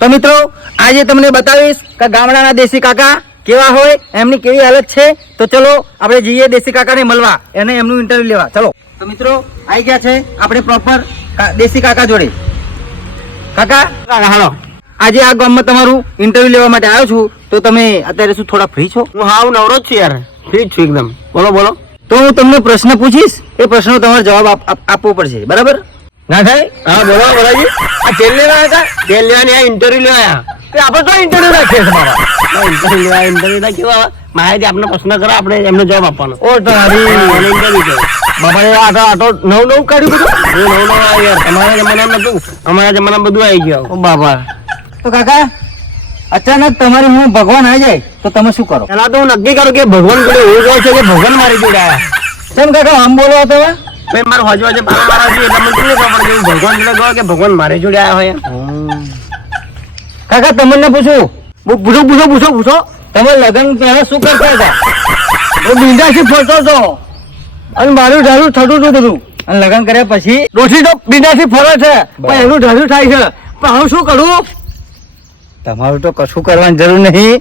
તો મિત્રો આજે તમને બતાવીશ કે ગામડાના દેશી કાકા કેવા હોય, એમની કેવી હાલત છે. તો ચલો આપણે જઈએ દેશી કાકાને મળવા, એને એમનું ઇન્ટરવ્યુ લેવા. ચલો તો મિત્રો આવી ગયા છે આપણે પ્રોપર દેશી કાકા જોડે. કાકા હાલો, આજે આ ગામમાં તમારું ઇન્ટરવ્યુ લેવા માટે આવ્યો છું. તો તમે અત્યારે શું થોડા ફ્રી છો? હું હાવ નવરો જ છું યાર, ફ્રી જ છું એકદમ. બોલો બોલો. તો હું તમને પ્રશ્ન પૂછીશ, એ પ્રશ્નનો તમારે જવાબ આપવો પડશે, બરાબર? ના થાય? હા બોલો બોલાજી. આ તેલ લેવા આવ્યા હતા? તેલ લેવાની આ ઇન્ટરવ્યુ લેવા આવ્યા. તે આપણે તો ઇન્ટરવ્યુ રાખીએ છીએ બાબા. ઇન્ટરવ્યુ લેવા ઇન્ટરવ્યુ ના કેવા માહિતી આપણે પ્રશ્ન કરો, આપણે એમનો જવાબ આપવાનો. ઓ તારી ઇન્ટરવ્યુ છે બાબા. આટો નવું કાઢ્યું બધું. નવું આવ્યું યાર. તમારા જમાનામાં નતું, અમારા જમાનામાં બધું આવી ગયું. ઓ બાબા. તો કાકા અચાનક તમારી હું ભગવાન આવી જાય તો તમે શું કરો? પેલા તો હું નક્કી કરું કે ભગવાન જોડે એવું કહો છે કે ભગવાન મારી જોડે આવ્યા. કેમ કાકા આમ બોલો તમે? ભાઈ મારો હજુ હજુ મારા છે એટલે મને કેવું ખબર કે હું ભગવાન જોડે કહો કે ભગવાન મારી જોડે આવ્યા હોય. કાકા તમને પૂછું, પૂછો. તમે લગ્ન પહેલા શું કરતા હતા? હું બિંદાસી ફરતો હતો અને મારું ઢાલું થતું હતું બધું. અને લગ્ન કર્યા પછી ડોશી તો બિંદાસી ફરે છે, પણ એનું ઢાલું થાય છે. પણ હું શું કરું? તમારું તો કશું કરવાની જરૂર નહીં.